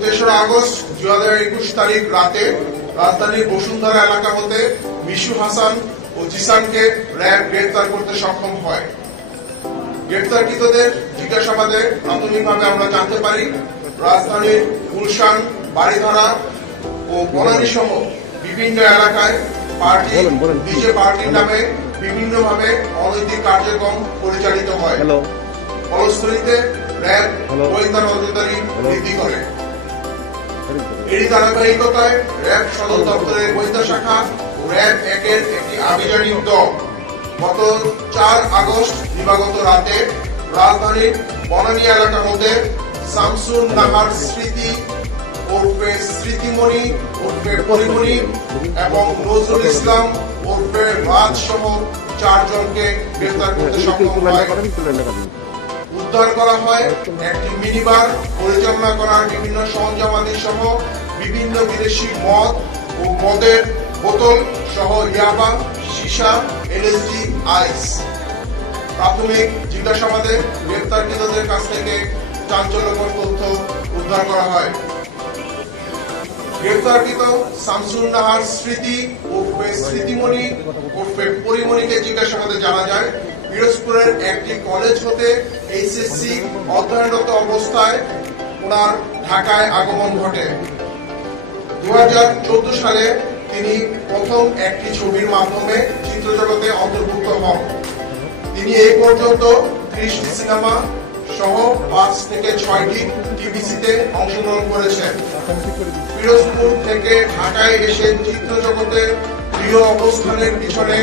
তেসরা আগস্ট 2021 তারিখ রাতে রাজধানীর বসুন্ধরা এলাকা হতে মিশু হাসান ও জিসানকে র্যাব গ্রেফতার করতে সক্ষম হয়। গ্রেফতারকৃতদের জিজ্ঞাসাবাদে প্রাথমিকভাবে আমরা জানতে পারি রাজধানীর গুলশান, বাড়িধারা ও বনানী সহ বিভিন্ন এলাকায় ডিজে পার্টির নামে বিভিন্নভাবে অনৈতিক কার্যক্রম পরিচালিত হয়। ফলশ্রুতিতে র্যাব গোয়েন্দা নজরদারি বৃদ্ধি করে। এরই ধারাবাহিকতায় র্যাব সদর দপ্তরের গোয়েন্দা শাখা ও র্যাব 1-এর একটি আভিযানিক দল গত 4 আগস্ট দিবাগত রাতে রাজধানীর বনানী এলাকা হতে শামসুন নাহার স্মৃতি ওরফে স্মৃতিমণি ওরফে পরিমণি এবং নজরুল ইসলাম ওরফে রাজ সহ 4 জনকে গ্রেফতার করতে সক্ষম হয়। উদ্ধার করা হয় একটি মিনিবার, পরিচালনা করার বিভিন্ন সরঞ্জামাদি সহ বিভিন্ন বিদেশি মদ ও মদের বোতল সহ ইয়াবা, সীসা, এলএসডি, আইস। প্রাথমিক জিজ্ঞাসাবাদে গ্রেফতারকৃতদের কাছ থেকে চাঞ্চল্যকর তথ্য উদ্ধার করা হয়। গ্রেফতারকৃত শামসুন নাহার স্মৃতি ওরফে স্মৃতিমণি ওরফে পরিমণিকে জিজ্ঞাসাবাদে জানা যায় পিরোজপুরের একটি কলেজ হতে এইচএসসি অধ্যয়নরত অবস্থায় ওনার ঢাকায় আগমন ঘটে। 2014 সালে তিনি প্রথম একটি ছবির মাধ্যমে চিত্রজগতে অন্তর্ভুক্ত হন। তিনি এই পর্যন্ত 30টি সিনেমা সহ 5 থেকে 6টি টিভিসিতে অংশগ্রহণ করেছেন। পিরোজপুর থেকে ঢাকায় এসে চিত্রজগতে প্রিয় অবস্থানের পিছনে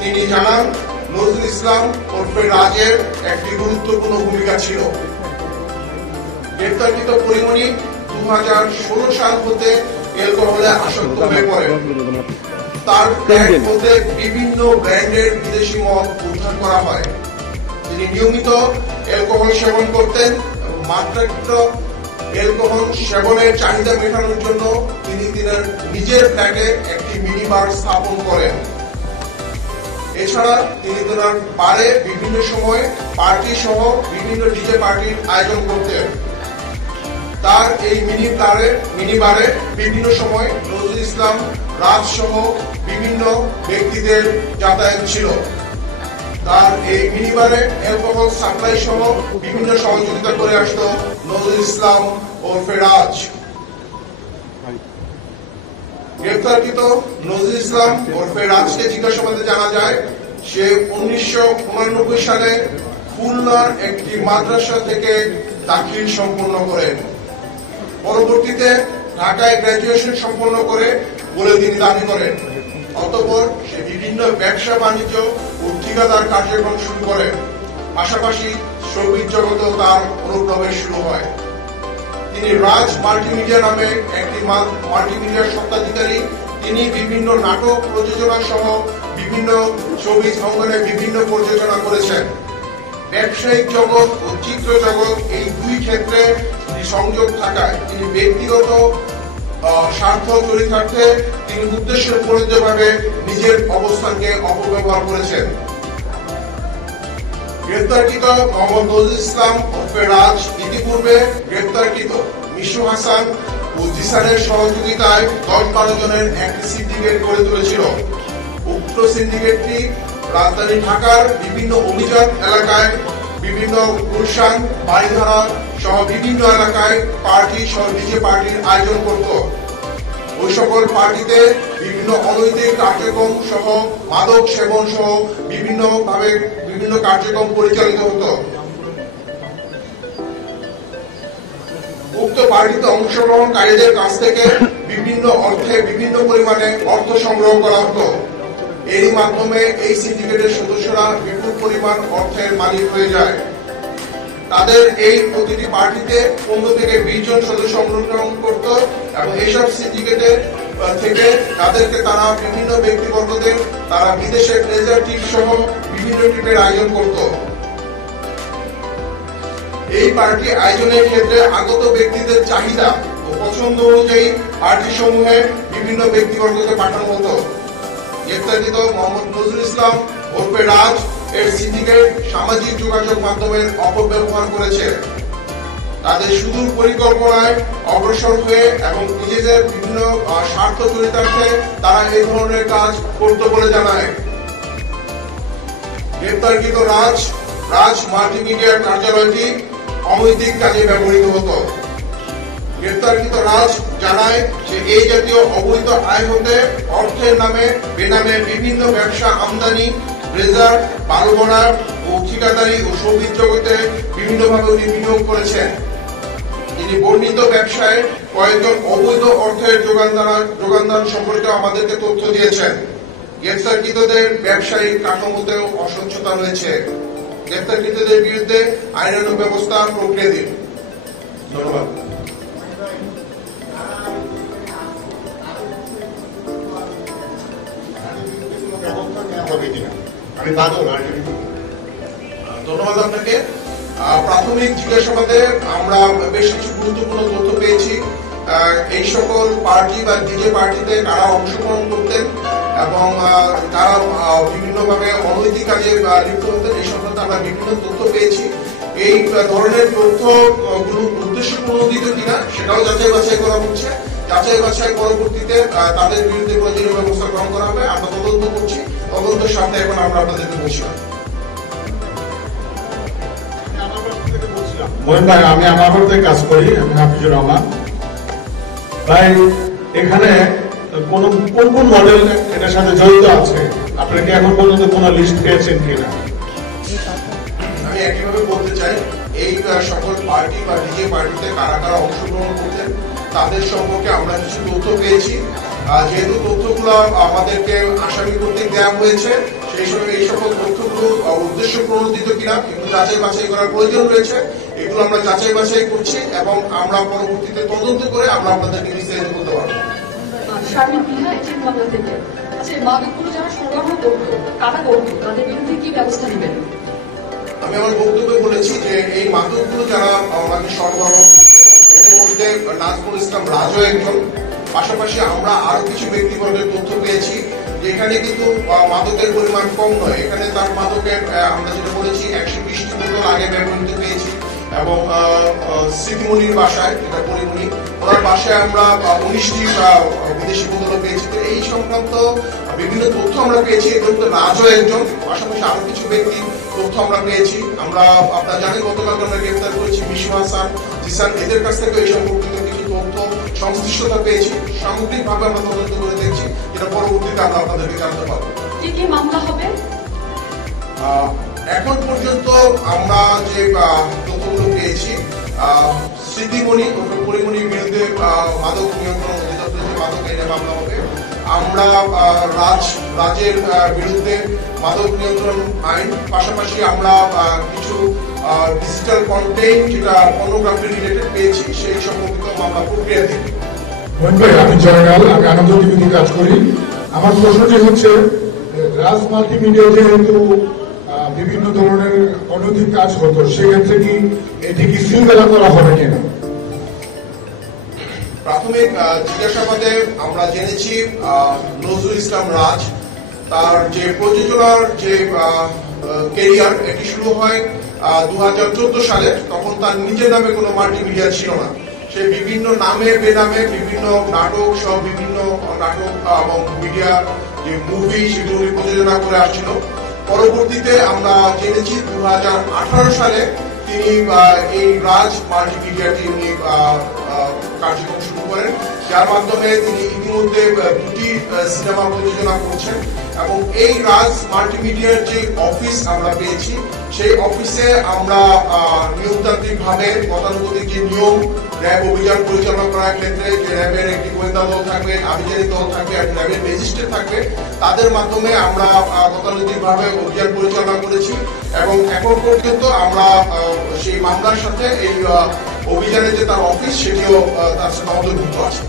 তিনি জানান নজরুল ইসলাম ওরফে রাজের একটি গুরুত্বপূর্ণ ভূমিকা ছিল। গ্রেফতারকৃত পরিমণি 2016 সাল হতে অ্যালকোহলে আসক্ত হয়ে পড়েন। তার ব্যাগ হতে বিভিন্ন ব্র্যান্ডের বিদেশি মদ উদ্ধার করা হয়। তিনি নিয়মিত অ্যালকোহল সেবন করতেন এবং মাত্রাতিরিক্ত অ্যালকোহল সেবনের চাহিদা মেটানোর জন্য তিনি নিজের ফ্ল্যাটে একটি মিনি বার স্থাপন করেন। এছাড়া তিনি তার বারে বিভিন্ন সময় পার্টি সহ বিভিন্ন ডিজে পার্টির আয়োজন করতেন। তার এই মিনি বারে বিভিন্ন সময় নজরুল ইসলাম, রাজ সহ বিভিন্ন ব্যক্তিদের যাতায়াত ছিল। তার এই মিনি বারে অ্যালকোহল সাপ্লাই সহ বিভিন্ন সহযোগিতা করে আসত নজরুল ইসলাম ওরফে রাজ। গ্রেফতারকৃত নজরুল ইসলাম ওরফে রাজকে জিজ্ঞাসাবাদে জানা যায় সে 1989 সালে খুলনার একটি মাদ্রাসা থেকে দাখিল সম্পন্ন করেন। পরবর্তীতে ঢাকায় গ্রাজুয়েশন সম্পন্ন করে বলে তিনি দাবি করেন। অতঃপর সে বিভিন্ন ব্যবসা বাণিজ্য ও ঠিকাদার কার্যক্রম শুরু করেন। পাশাপাশি সঙ্গীত জগতেও তার অনুপ্রবেশ শুরু হয়। তিনি রাজ মাল্টিমিডিয়া নামে একটি মাল্টিমিডিয়ার স্বত্বাধিকারী। তিনি বিভিন্ন নাটক প্রযোজনা সহ বিভিন্ন ছবি অঙ্গনে বিভিন্ন প্রযোজনা করেছেন। ব্যবসায়িক জগৎ ও চিত্র জগৎ এই দুই ক্ষেত্রে সংযোগ থাকায় তিনি ব্যক্তিগত স্বার্থ চরিতার্থে তিনি উদ্দেশ্য প্রণোদিতভাবে নিজের অবস্থানকে অপব্যবহার করেছেন। গ্রেফতারকৃত মোহাম্মদ নজরুল ইসলাম ওরফে রাজ ইতিপূর্বে গ্রেফতারকৃত মিশু হাসান ও জিসানের সহযোগিতায় 10-12 জনের একটি সিন্ডিকেট গড়ে তুলেছিল। উক্ত সিন্ডিকেটটি রাজধানী ঢাকার বিভিন্ন অভিজাত এলাকায় বিভিন্ন গুলশান, বাড়িধারা সহ বিভিন্ন এলাকায় পার্টি সহ ডিজে পার্টির আয়োজন করত। ওই সকল পার্টিতে বিভিন্ন অনৈতিক কার্যক্রম সহ মাদক সেবন সহ বিভিন্ন কার্যক্রম পরিচালিত হতো। উক্ত পার্টিতে অংশগ্রহণকারীদের কাছ থেকে বিভিন্ন পরিমাণে অর্থ সংগ্রহ করা হতো। এরই মাধ্যমে এই সিন্ডিকেটের সদস্যরা বিপুল পরিমাণ অর্থের মালিক হয়ে যায়। তাদের এই প্রতিটি পার্টিতে 15 থেকে 20 জন সদস্য অংশগ্রহণ করত এবং এইসব সিন্ডিকেটের থেকে তাদেরকে তারা বিভিন্ন ব্যক্তিবর্গদের তারা বিদেশে প্লেজার ট্রিপ সহ বিভিন্ন ট্রিপের আয়োজন করত। এই পার্টি আয়োজনের ক্ষেত্রে আগত ব্যক্তিদের চাহিদা ও পছন্দ অনুযায়ী পার্টি সমূহে বিভিন্ন ব্যক্তিবর্গকে পাঠানো হতো। গ্রেফতারকৃত মোহাম্মদ নজরুল ইসলাম ওরফে রাজ এর সিন্ডিকেট সামাজিক যোগাযোগ মাধ্যমের অপব্যবহার করেছে। তাদের সুদূর পরিকল্পনায় অগ্রসর হয়ে এবং নিজেদের বিভিন্ন স্বার্থ চরিতার্থে তারা এই ধরনের কাজ করত বলে জানায়। গ্রেপ্তারকৃত রাজ মাল্টিমিডিয়ার কার্যালয়টি অনৈতিক কাজে ব্যবহৃত হতো। গ্রেপ্তারকৃত রাজ জানায় যে এই জাতীয় অবৈধ আয় হতে অর্থের নামে বেনামে বিভিন্ন ব্যবসা আমদানি, ব্লেজার, বালুবনা ও ঠিকাদারি ও সঙ্গীত জগতে বিভিন্নভাবে উনি বিনিয়োগ করেছেন। তিনি বর্ণিত ব্যবসায় কয়েকজন অবৈধ অর্থের যোগানদান সম্পর্কে আমাদেরকে তথ্য দিয়েছেন। গ্রেপ্তারকৃতদের ব্যবসায়িক কাঠামোতেও অস্বচ্ছতা রয়েছে। গ্রেপ্তারকৃতদের বিরুদ্ধে আইনানুগ ব্যবস্থা প্রক্রিয়াধীন। ধন্যবাদ। ধন্যবাদ আপনাকে। প্রাথমিক জিজ্ঞাসাবাদে আমরা বেশ কিছু গুরুত্বপূর্ণ তথ্য পেয়েছি। এই সকল পার্টি বা ডিজে পার্টিতে কারা অংশগ্রহণ করতেন এবং তারা বিভিন্নভাবে অনৈতিক কাজে লিপ্ত হতেন, এই সম্পর্কে আমরা বিভিন্ন তথ্য পেয়েছি। এই ধরনের তথ্যগুলো উদ্দেশ্য প্রণোদিত কিনা সেটাও যাচাই বাছাই করা হচ্ছে। যাচাই বাছাই পরবর্তীতে তাদের বিরুদ্ধে প্রয়োজনীয় ব্যবস্থা গ্রহণ করা হবে। আমরা তদন্ত করছি, তদন্তের সামনে এখন আমরা আপনাদেরকে বলছিলাম। মহিন ভাই, আমি আমার থেকে কাজ করি, আমি হাফিজুর রহমান। তাই এখানে কোন কোন মডেল এটার সাথে জড়িত আছে, আপনারা কি এখন পর্যন্ত কোন লিস্ট পেয়েছেন কিনা? আমি একইভাবে বলতে চাই, এই সকল পার্টি বা ডিজে পার্টিতে কারা কারা অংশগ্রহণ করতেন তাদের সম্পর্কে আমরা কিছু তথ্য পেয়েছি। যেহেতু তথ্যগুলো আমাদেরকে আসামি কর্তৃক দেওয়া হয়েছে, সেই সময় এই সকল তথ্যগুলো উদ্দেশ্য প্রণোদিত কিনা কিন্তু যাচাই বাছাই করার প্রয়োজন রয়েছে। এগুলো আমরা যাচাই বাছাই করছি এবং আমরা পরবর্তীতে তদন্ত করে আমরা আপনাদেরকে বিস্তারিত করতে পারবো। আমি আমার বক্তব্যে বলেছি যে এই মাদকগুলো যারা আমাদের সরবরাহ, এদের মধ্যে নাজমুল ইসলাম রাজও একজন। পাশাপাশি আমরা আরো কিছু ব্যক্তিগতের তথ্য পেয়েছি যে এখানে কিন্তু মাদকের পরিমাণ কম নয়। এখানে তার মাদকের আমরা যেটা বলেছি 120টি বোতল আগে ব্যবহৃত পেয়েছি এবং স্মৃতিমণির বাসায়, যেটা পরিমণি, ওনার বাসায় আমরা 19টি বিদেশি বোতল পেয়েছি। তো এই সংক্রান্ত বিভিন্ন তথ্য আমরা পেয়েছি। এর মধ্যে রাজও একজন, পাশাপাশি আরো কিছু ব্যক্তি তথ্য আমরা পেয়েছি। আমরা আপনারা জানেন গতকাল আমরা গ্রেফতার করেছি মিশু হাসান, জিসান, এদের কাছ থেকে এই সম্পর্কিত কিছু তথ্য সংশ্লিষ্টতা পেয়েছি। সামগ্রিকভাবে আমরা তদন্ত করে দেখছি, যেটা পরবর্তীতে আমরা আপনাদেরকে জানতে পারবো। কি কি মামলা হবে? এখন পর্যন্ত আমরা যে তথ্যগুলো পেয়েছি, স্মৃতিমণি পরিমণির বিরুদ্ধে মাদক নিয়ন্ত্রণ অধিদপ্তরে যে মাদক আইনে মামলা হবে। আমরা রাজের বিরুদ্ধে মাদক নিয়ন্ত্রণ আইন, পাশাপাশি আমরা কিছু ডিজিটাল কন্টেন্ট যেটা পর্নোগ্রাফি রিলেটেড পেয়েছি, সেই সম্পর্কিত মামলা প্রক্রিয়াধীন। আমি জয়নাল, আমি আনন্দ টিভিতে কাজ করি। আমার প্রশ্নটি হচ্ছে, রাজ মাল্টিমিডিয়া যেহেতু বিভিন্ন ধরনের অনৈতিক কাজ হতো, সেক্ষেত্রে কি এটি কি শৃঙ্খলা করা হবে কিনা? প্রাথমিক জিজ্ঞাসাবাদে আমরা জেনেছি নজরুল ইসলাম রাজ, তার যে প্রযোজনার যে ক্যারিয়ার, এটি শুরু হয় 2014 সালে। তখন তার নিজের নামে কোনো মাল্টিমিডিয়া ছিল না। সে বিভিন্ন নামে বেনামে বিভিন্ন নাটক সহ বিভিন্ন নাটক এবং মিডিয়া যে মুভি, সেগুলো প্রযোজনা করে আসছিল। পরবর্তীতে আমরা জেনেছি 2018 সালে তিনি এই রাজ মাল্টিমিডিয়াটি উনি কার্যক্রম শুরু করেন, যার মাধ্যমে তিনি ইতিমধ্যে 2টি সিনেমা প্রযোজনা করছেন। এবং এই রাজ মাল্টিমিডিয়ার যে অফিস আমরা পেয়েছি, সেই অফিসে আমরা নিয়মতান্ত্রিক ভাবে গতানুগতিক যে নিয়ম, র্যাব অভিযান পরিচালনা করার ক্ষেত্রে যে র্যাবের একটি গোয়েন্দা দল থাকবে, আভিযানিক দল থাকবে, র্যাবের ম্যাজিস্ট্রেট থাকবে, তাদের মাধ্যমে আমরা গতানুগতিক ভাবে অভিযান পরিচালনা করেছি। এবং এখন পর্যন্ত আমরা সেই মামলার সাথে এই অভিযানের যে তার অফিস, সেটিও তার সাথে অন্তর্ভুক্ত আছে।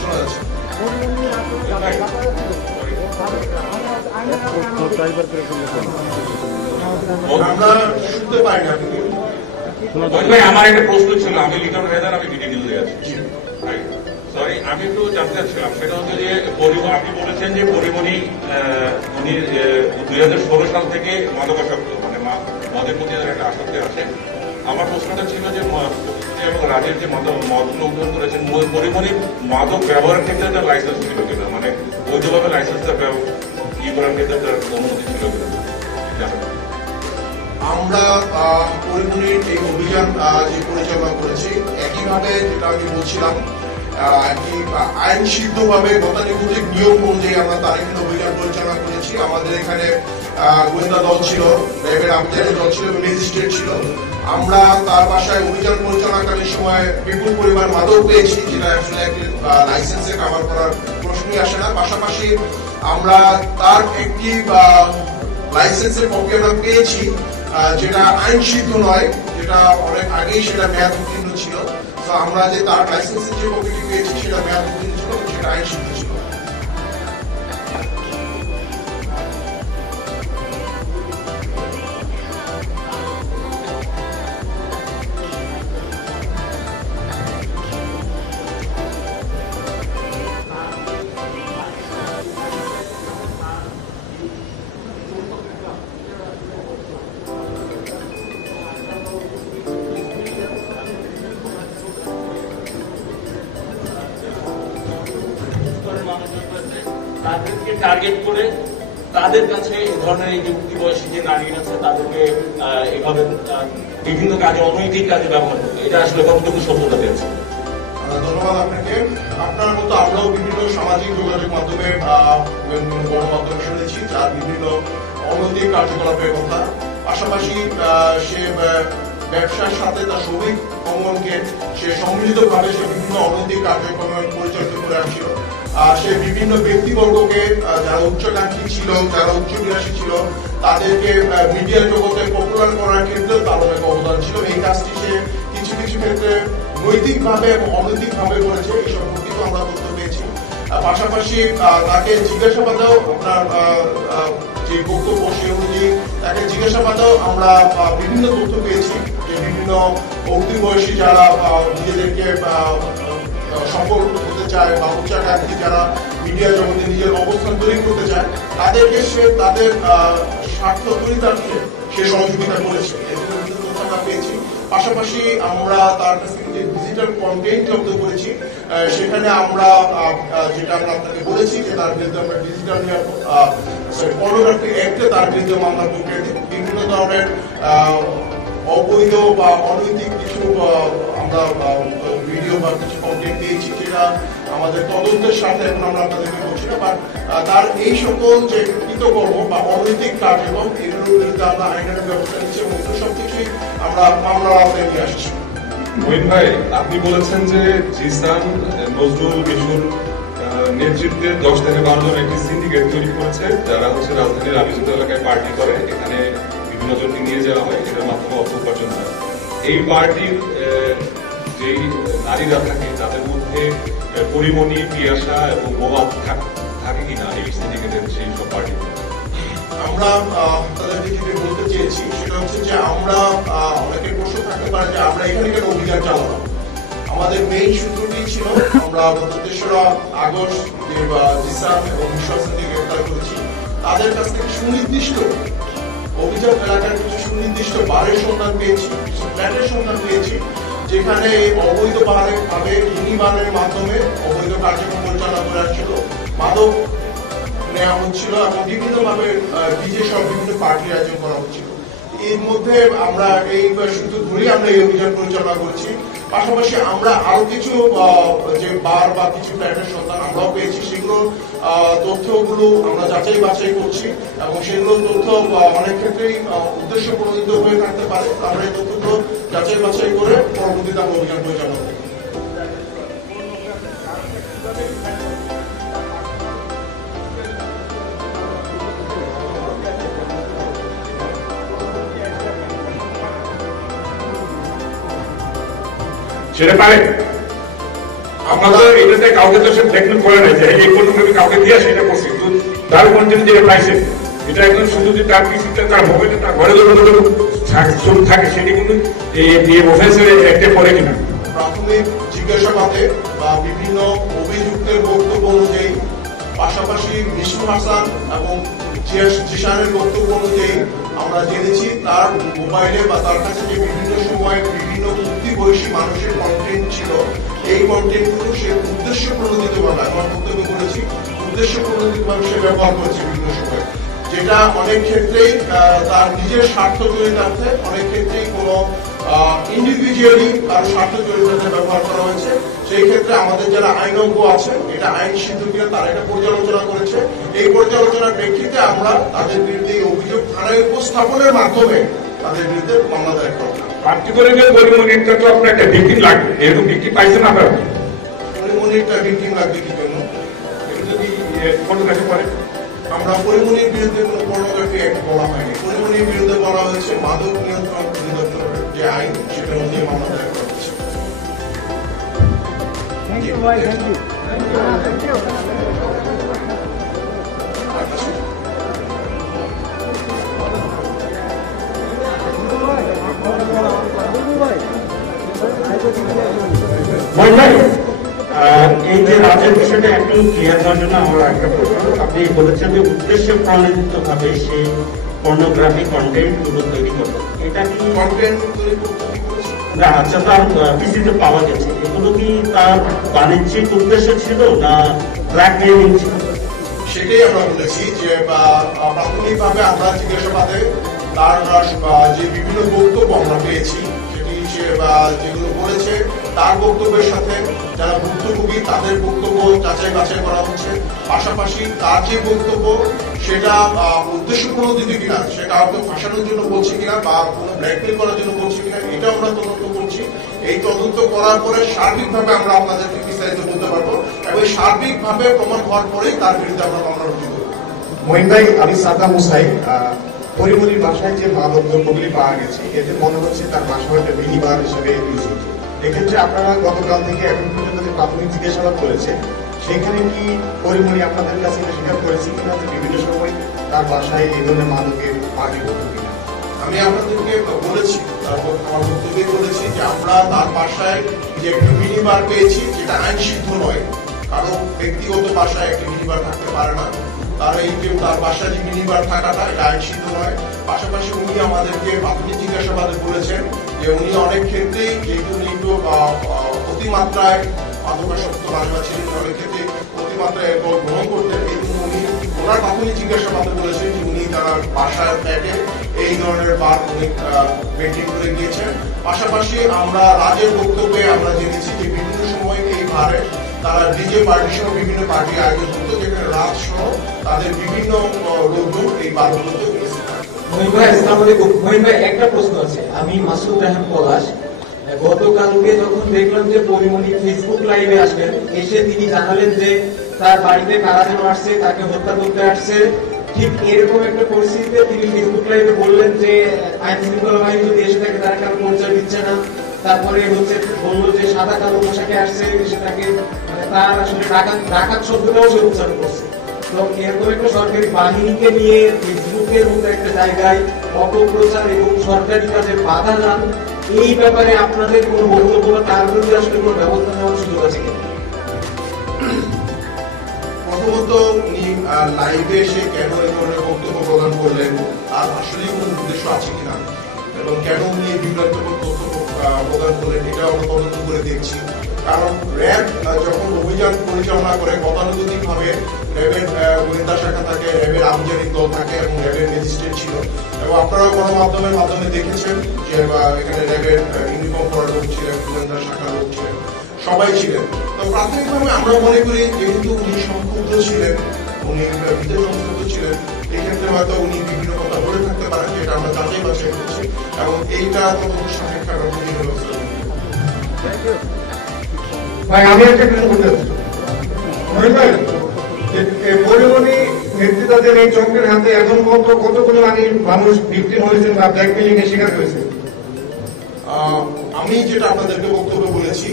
শোনা যাচ্ছে আমরা শুনতে পাই না। আমার একটা প্রশ্ন ছিল, আমি লিটন রেজার, আমি ভিডিও আছি। সরি, আমি একটু জানতে চাচ্ছিলাম, সেটা হচ্ছে যে আপনি বলেছেন যে পরিমণি উনি 2016 সাল থেকে মাদকাসক্ত, মানে মদের প্রতি একটা আসক্তি আছে। আমার প্রশ্নটা ছিল যে এবং রাজের যে মদগুলো উদ্ধার করেছেন, পরিমণি মাদক ব্যবহারের ক্ষেত্রে তার লাইসেন্স ছিল কিনা, মানে বৈধভাবে লাইসেন্সটা ই করার ক্ষেত্রে তার অনুমতি ছিল কিনা? আমরা পরিমণির এই অভিযান যে পরিচালনা করেছি, একইভাবে যেটা আমি বলছিলাম, একটি আইন সিদ্ধভাবে গতানুগতিক নিয়ম অনুযায়ী আমরা তার এখানে অভিযান পরিচালনা করেছি। আমাদের এখানে গোয়েন্দা দল ছিল, র্যাবের আবজারি দল ছিল, ম্যাজিস্ট্রেট ছিল। আমরা তার বাসায় অভিযান পরিচালনাকালীন সময় বিপুল পরিমাণ মাদক পেয়েছি, যেটা আসলে একটি লাইসেন্সে কাভার করার প্রশ্নই আসে না। পাশাপাশি আমরা তার একটি লাইসেন্সের কপি আমরা পেয়েছি, যেটা আইন সিদ্ধ নয়, যেটা অনেক আগেই সেটা মেয়াদ উত্তীর্ণ ছিল। তো আমরা যে তার লাইসেন্সের যে কপিটি পেয়েছি সেটা মেয়াদ উত্তীর্ণ ছিল, সেটা আইন সিদ্ধ ছিল। তাদেরকে টার্গেট করে তাদের কাছে এই ধরনের এই যুক্তি বয়সী যে নারী আছে তাদেরকে এভাবে বিভিন্ন কাজে, অনৈতিক কাজে ব্যবহার করবে, এটা আসলে কতটুকু সত্যতা পেয়েছে? ধন্যবাদ আপনাকে। আপনার মতো আমরাও বিভিন্ন সামাজিক যোগাযোগ মাধ্যমে গণমাধ্যমে শুনেছি যার বিভিন্ন অনৈতিক কার্যকলাপের কথা। পাশাপাশি সে ব্যবসার সাথে তার শ্রমিক অঙ্গনকে সে সম্মিলিতভাবে সে বিভিন্ন অনৈতিক কার্যক্রম পরিচালিত করে আসছিল। সে বিভিন্ন ব্যক্তিবর্গকে যারা উচ্চাকাঙ্ক্ষী ছিল, যারা উচ্চবিলাসী ছিল, তাদেরকে মিডিয়া জগতে পপুলার করার ক্ষেত্রেও তার অনেক অবদান ছিল। এই কাজটি সে কিছু কিছু ক্ষেত্রে নৈতিকভাবে এবং অনৈতিকভাবে করেছে, এই সম্পর্কিত আমরা তথ্য পেয়েছি। পাশাপাশি তাকে জিজ্ঞাসাবাদেও আপনার যে বক্তব্য সে অনুযায়ী তাকে জিজ্ঞাসাবাদেও আমরা বিভিন্ন তথ্য পেয়েছি, যে বিভিন্ন অতি বয়সী যারা নিজেদেরকে সফল হতে চায় বা উচ্চাকাঙ্ক্ষী যারা মিডিয়া জগতে নিজের অবস্থান তৈরি করতে চায়, তাদেরকে সে তাদের স্বার্থ চরিতার্থে সে সহযোগিতা করেছে, এগুলো বিভিন্ন তথ্য আমরা পেয়েছি। পাশাপাশি আমরা তার কাছ থেকে যে ডিজিটাল কন্টেন্ট জব্দ করেছি, সেখানে আমরা যেটা আমরা আপনাকে বলেছি যে তার বিরুদ্ধে আমরা ডিজিটাল পর্নোগ্রাফি অ্যাক্টে তার বিরুদ্ধে মামলা প্রক্রিয়াতে বিভিন্ন ধরনের অবৈধ বা অনৈতিক কিছু আমরা ভিডিও বা কিছু কন্টেন্ট পেয়েছি, যেটা আমাদের তদন্তের সাথে এখন আমরা আপনাদেরকে বলছি না, বা তার এই সকল যে কৃতকর্ম বা অনৈতিক কার্যক্রম এগুলোর বিরুদ্ধে আমরা আইনের ব্যবস্থা নিচ্ছি এবং সবকিছুই আমরা মামলার আওতায় নিয়ে আসছি। মঈন ভাই, আপনি বলেছেন যে জিসান নজরুল মিশুর নেতৃত্বে 10 থেকে 12 জন একটি সিন্ডিকেট তৈরি করেছে, যারা হচ্ছে রাজধানীর আবিষ্কৃত এলাকায় পার্টি করে, এখানে বিভিন্ন জনকে নিয়ে যাওয়া হয়, এটার মাধ্যমে অর্থ উপার্জন হয়। এই পার্টির যেই নারীরা থাকে তাদের মধ্যে পরিমণি, পিয়াসা এবং বোমা থাকে কিনা এই সিন্ডিকেটের সেই সব পার্টি? আমরা তাদেরকে যেটা বলতে চেয়েছি সেটা হচ্ছে যে আমরা অনেকের প্রশ্ন থাকতে পারে যে আমরা এখানে কেন অভিযান চালালাম। আমাদের মেইন সূত্রটি ছিল, আমরা গত 3রা আগস্ট যে জিসান এবং বিশ্বাসকে গ্রেফতার করেছি, তাদের কাছ থেকে সুনির্দিষ্ট অভিযান এলাকার কিছু সুনির্দিষ্ট বারের সন্ধান পেয়েছি, কিছু ফ্ল্যাটের সন্ধান পেয়েছি, যেখানে অবৈধ ভাবে ইনিবানের মাধ্যমে অবৈধ কার্যক্রম পরিচালনা করে আসছিল, মাদক নেওয়া হচ্ছিল এবং বিভিন্নভাবে ডিজে সব বিভিন্ন পার্টির আয়োজন করা হচ্ছিল। এর মধ্যে আমরা এই সূত্র ধরেই আমরা এই অভিযান পরিচালনা করছি। পাশাপাশি আমরা আরো কিছু যে বার বা কিছু ফ্ল্যাটের সন্ধান আমরাও পেয়েছি, সেগুলো তথ্যগুলো আমরা যাচাই বাছাই করছি এবং সেগুলো তথ্য অনেক ক্ষেত্রেই উদ্দেশ্য প্রণোদিত হয়ে থাকতে পারে। আমরা এই তথ্যগুলো যাচাই বাছাই করে পরবর্তীতে আমরা অভিযান পরিচালনা করি। সেটা পারে আপনাদের এটাতে কাউকে তো সে ব্ল্যাকমেল করে নাই যে এই পর্যন্ত কাউকে দিয়ে সেটা করছি, কিন্তু তার কন্টেন্ট যেটা পাইছে এটা একদম শুধু যে তার পিসিতে তার ভোগে তার ঘরে যতটুকু থাকে সেটি কিন্তু এই অফেন্সের একটা পড়ে কিনা। প্রাথমিক জিজ্ঞাসাবাদে বা বিভিন্ন অভিযুক্তের বক্তব্য অনুযায়ী, পাশাপাশি মিশু হাসান এবং জিশানের বক্তব্য অনুযায়ী আমরা জেনেছি তার মোবাইলে বা তার কাছে যে বিভিন্ন সময় বিভিন্ন মুক্তিবয়সী মানুষের কন্টেন্ট ছিল, এই কন্টেন্টগুলো সে উদ্দেশ্য প্রণোদিতভাবে, আমার বক্তব্য বলেছি, উদ্দেশ্য প্রণোদিতভাবে সে ব্যবহার করেছে বিভিন্ন সময়, যেটা অনেক ক্ষেত্রেই তার নিজের স্বার্থ জড়িতার্থে, অনেক ক্ষেত্রেই কোনো ইন্ডিভিজুয়ালি তার স্বার্থ জড়িতার্থে ব্যবহার করা হয়েছে। সেই ক্ষেত্রে আমাদের যারা আইনজ্ঞ আছেন, এটা আইন সিদ্ধ কিনা তারা এটা পর্যালোচনা করেছে। এই পর্যালোচনার প্রেক্ষিতে আমরা তাদের বিরুদ্ধে এই অভিযোগ থানায় উপস্থাপনের মাধ্যমে তাদের বিরুদ্ধে মামলা দায়ের করলাম। পার্টিকুলারলি পরিমণিটা তো আপনার একটা ভিকটিম লাগবে, এরকম ভিকটিম পাইছেন আপনারা? পরিমণিটা ভিকটিম লাগবে কি জন্য? এটা যদি ফটোগ্রাফি করে, আমরা পরিমণির বিরুদ্ধে কোনো পর্নোগ্রাফি অ্যাক্ট বলা হয়নি। পরিমণির বিরুদ্ধে বলা হয়েছে মাদক নিয়ন্ত্রণ অধিদপ্তরের যে আইন, সেটার মধ্যে মামলা দায়ের করা হয়েছে। এই যে রাজের বিষয়টা একটু ক্লিয়ার করার জন্য আমার একটা প্রশ্ন, আপনি বলেছেন যে উদ্দেশ্যে প্রণোদিত ভাবে সেই পর্নোগ্রাফি কন্টেন্ট গুলো তৈরি করবে, এটা কি কন্টেন্ট তৈরি করতে কি করেছে? না? আচ্ছা, তার পিসিতে পাওয়া গেছে, এগুলো কি তার বাণিজ্যিক উদ্দেশ্য ছিল না ব্ল্যাকমেইলিং ছিল? সেটাই আমরা বলেছি যে প্রাথমিকভাবে আমরা জিজ্ঞাসাবাদে তার যে বিভিন্ন বক্তব্য আমরা পেয়েছি, সেটি সে যেগুলো বলেছে তার বক্তব্যের সাথে যারা ভুক্তভোগী তাদের বক্তব্য যাচাই বাছাই করা হচ্ছে। পাশাপাশি তার যে বক্তব্য সেটা উদ্দেশ্য প্রণোদিত কিনা, সে কাউকে ফাঁসানোর জন্য বলছে কিনা বা কোনো ব্ল্যাকমেইল করার জন্য বলছে কিনা, এটা আমরা তদন্ত করছি। এই তদন্ত করার পরে সার্বিকভাবে আমরা আপনাদেরকে বিস্তারিত বলতে পারবো এবং সার্বিকভাবে প্রমাণ হওয়ার পরেই তার বিরুদ্ধে আমরা মামলা রুজু করবো। মহিন ভাই, আমি সাদ্দাম হুসাইন। পরিমণির বাসায় যে মাদক দ্রব্যগুলি পাওয়া গেছে, এতে মনে হচ্ছে তার বাসা একটা মিনি বার হিসেবে ইউজ হচ্ছে। এক্ষেত্রে আপনারা গতকাল থেকে এখন পর্যন্ত যে প্রাথমিক জিজ্ঞাসাবাদ করেছে, সেখানে কি পরিমণি আপনাদের কাছে স্বীকার করেছে কিনা যে বিভিন্ন সময় তার বাসায় এই ধরনের মাদকের পার্টি করতো কিনা? আমি আপনাদেরকে বলেছি, তারপর আমার বক্তব্যে বলেছি যে আমরা তার বাসায় যে একটা মিনি বার পেয়েছি, যেটা আইন সিদ্ধ নয়, কারণ ব্যক্তিগত বাসায় একটা মিনি বার থাকতে পারে না। তার এই যে তার বাসায় যে মিনি বার থাকাটা, এটা আইন সিদ্ধ নয়। পাশাপাশি উনি আমাদেরকে প্রাথমিক জিজ্ঞাসাবাদে বলেছেন যে উনি অনেক ক্ষেত্রেই যেহেতু উনি একটু অতিমাত্রায় মাদকাসক্ত রাজা ছিলেন, অনেক ক্ষেত্রে অতিমাত্রায় গ্রহণ করতেন, কিন্তু উনি ওনার প্রাথমিক জিজ্ঞাসাবাদে বলেছেন যে উনি তার বাসার ফ্ল্যাটে এই ধরনের বার উনি মেনটেন করে গিয়েছেন। পাশাপাশি আমরা রাজের বক্তব্যে আমরা জেনেছি যে বিভিন্ন সময় এই বারে তারা ডিজে পার্টি সহ বিভিন্ন পার্টি আয়োজন করতো, যেখানে রাজ সহ তাদের বিভিন্ন লোকজন এই বারগুলোতে উপস্থিত থাকতো। মহিন ভাই, আসসালামু আলাইকুম। মহিন ভাই, একটা প্রশ্ন আছে। আমি মাসুদ রাহান পলাশ। গতকালকে যখন দেখলাম যে পরিমণি ফেসবুক লাইভে আসলেন, এসে তিনি জানালেন যে তার বাড়িতে কারা যেন আসছে, তাকে হত্যা করতে আসছে। ঠিক এরকম একটা পরিস্থিতিতে তিনি ফেসবুক লাইভে বললেন যে আইন শৃঙ্খলা বাহিনী যদি এসে থাকে তারা কারো পরিচয় দিচ্ছে না। তারপরে হচ্ছে বললো যে সাদা কালো পোশাকে আসছে, সেটাকে মানে তার আসলে ডাকাত শব্দটাও সে উচ্চারণ করছে। তো এরকম একটা সরকারি বাহিনীকে নিয়ে ফেসবুকের মতো একটা জায়গায় অপপ্রচার এবং সরকারি কাজে বাধা দান, এই ব্যাপারে আপনাদের কোনো বক্তব্য বা তার বিরুদ্ধে আসলে কোনো ব্যবস্থা নেওয়ার সুযোগ আছে কিনা? প্রথমত উনি লাইভে এসে কেন এই ধরনের বক্তব্য প্রদান করলেন, আর আসলে কোনো উদ্দেশ্য আছে কিনা, এবং কেন উনি এই বিভ্রান্তিকর তথ্য প্রদান করলেন, এটা আমরা তদন্ত করে দেখছি। কারণ র্যাব যখন অভিযান পরিচালনা করে, গতানুগতিকভাবে র্যাবের গোয়েন্দা শাখা থাকে, র্যাবের আভিযানিক দল থাকে এবং র্যাবের ম্যাজিস্ট্রেট ছিল, এবং আপনারা গণমাধ্যমের মাধ্যমে দেখেছেন যে এখানে র্যাবের ইউনিফর্ম করা লোক ছিলেন, গোয়েন্দা শাখার লোক ছিলেন, সবাই ছিলেন। তো প্রাথমিকভাবে আমরা মনে করি যেহেতু উনি সংক্ষুব্ধ ছিলেন, উনি বিদেশ সংযুক্ত ছিলেন, এক্ষেত্রে হয়তো উনি বিভিন্ন কথা বলে থাকতে পারেন, যেটা আমরা যাচাই বাছাই করছি এবং এইটা তদন্ত সাপেক্ষে আমরা বিভিন্ন ব্যবস্থা নেব। ভাই, আমি একটা প্রশ্ন করতে চাচ্ছি। মহিন ভাই, পরিমণি নেতৃত্বের এই চক্রের হাতে এখন কতগুলো মানুষ ভিকটিম হয়েছেন বা ব্ল্যাকমেইলিং এর শিকার হয়েছে? আমি যেটা আপনাদেরকে বক্তব্য বলেছি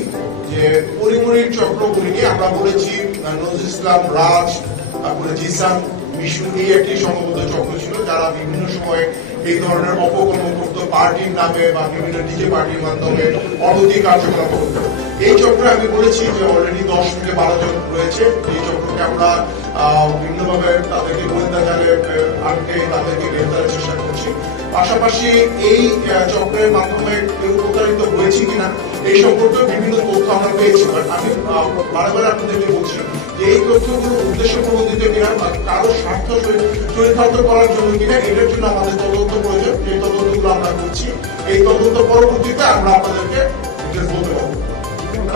যে পরিমণির চক্রগুলিকে আমরা বলেছি নজরুল ইসলাম, রাজ, তারপরে জিসান, মিশু, এই একটি সংঘবদ্ধ চক্র ছিল যারা বিভিন্ন সময়ে এই ধরনের অপকর্ম করতো পার্টির নামে বা বিভিন্ন ডিজে পার্টির মাধ্যমে অনৈতিক কার্যকলাপ করতো। এই চক্রে আমি বলেছি যে অলরেডি 10 থেকে 12 জন রয়েছে। এই চক্রকে আমরা বিভিন্নভাবে তাদেরকে গোয়েন্দা জালে আটকে তাদেরকে গ্রেফতারের চেষ্টা করছি। পাশাপাশি এই চক্রের মাধ্যমে কেউ প্রতারিত হয়েছে কিনা এই সম্পর্কে বিভিন্ন তথ্য আমরা পেয়েছি। বাট আমি বারবার আপনাদেরকে বলছি যে এই তথ্যগুলো উদ্দেশ্য প্রণোদিত কিনা বা কারো স্বার্থ চরিতার্থ করার জন্য কিনা এটার জন্য আমাদের তদন্ত প্রয়োজন। এই তদন্তগুলো আমরা করছি। এই তদন্ত পরবর্তীতে আমরা আপনাদেরকে ডিটেইলস বলতে পারবো।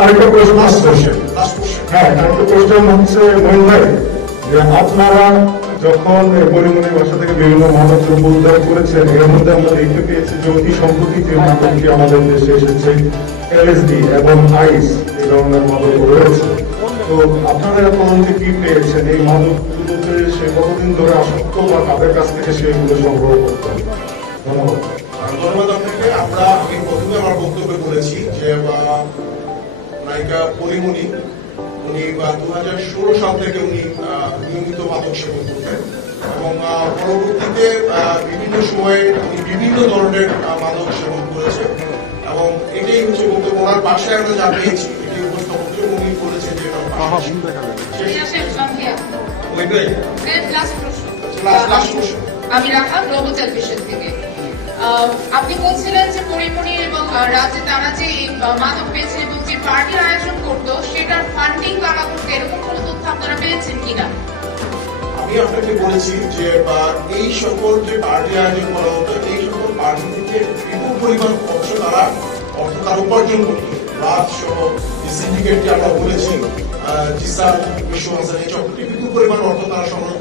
আরেকটা প্রশ্ন লাস্ট আসছে। কোশ্চেন হ্যাঁ, আরেকটা প্রশ্ন হচ্ছে মহিন ভাই, যে আপনারা যখন পরিমণির বাসা থেকে বিভিন্ন মাদক দ্রব্য উদ্ধার করেছেন, এর মধ্যে আমরা দেখতে পেয়েছি যে অতি সম্প্রতি যে মাদকটি আমাদের দেশে এসেছে LSD এবং আইস, এই ধরনের মাদক রয়েছে। তো আপনারা তদন্তে কি পেয়েছেন? এই মাদকগুলোতে সে কতদিন ধরে আসক্ত বা কাদের কাছ থেকে সেগুলো সংগ্রহ করতেন? ধন্যবাদ। ধন্যবাদ আপনাকে। আমি প্রথমে আমার বক্তব্যে বলেছি যে নায়িকা পরিমণি উনি 2016 সাল থেকে উনি নিয়মিত মাদক সেবন করতেন এবং পরবর্তীতে বিভিন্ন সময়ে উনি বিভিন্ন ধরনের মাদক সেবন করেছে এবং এটাই হচ্ছে বলতে ওনার বাসায় আমরা যা পেয়েছি এটি উপস্থাপন করে উনি বলেছেন যে আমি রাখা গ্লোবাল টেলিভিশন থেকে। আপনি বলছিলেন যে পরিমণি এবং রাজ্যে তারা যে মাদক পেয়েছে এবং যে পার্টির আয়োজন করতো সেটার ফান্ডিং কারা করতো, এরকম কোনো তথ্য আপনারা পেয়েছেন কিনা? আমি আপনাকে বলেছি যে এই সকল যে পার্টি আয়োজন করা হতো এই সকল পার্টি থেকে বিপুল পরিমাণ অর্থ তারা উপার্জন করত। রাজ সহ যে সিন্ডিকেটটি আমরা বলেছি জিসান, বিশ্বহাসান, এই চক্রটি বিপুল পরিমাণ অর্থ তারা সংগ্রহ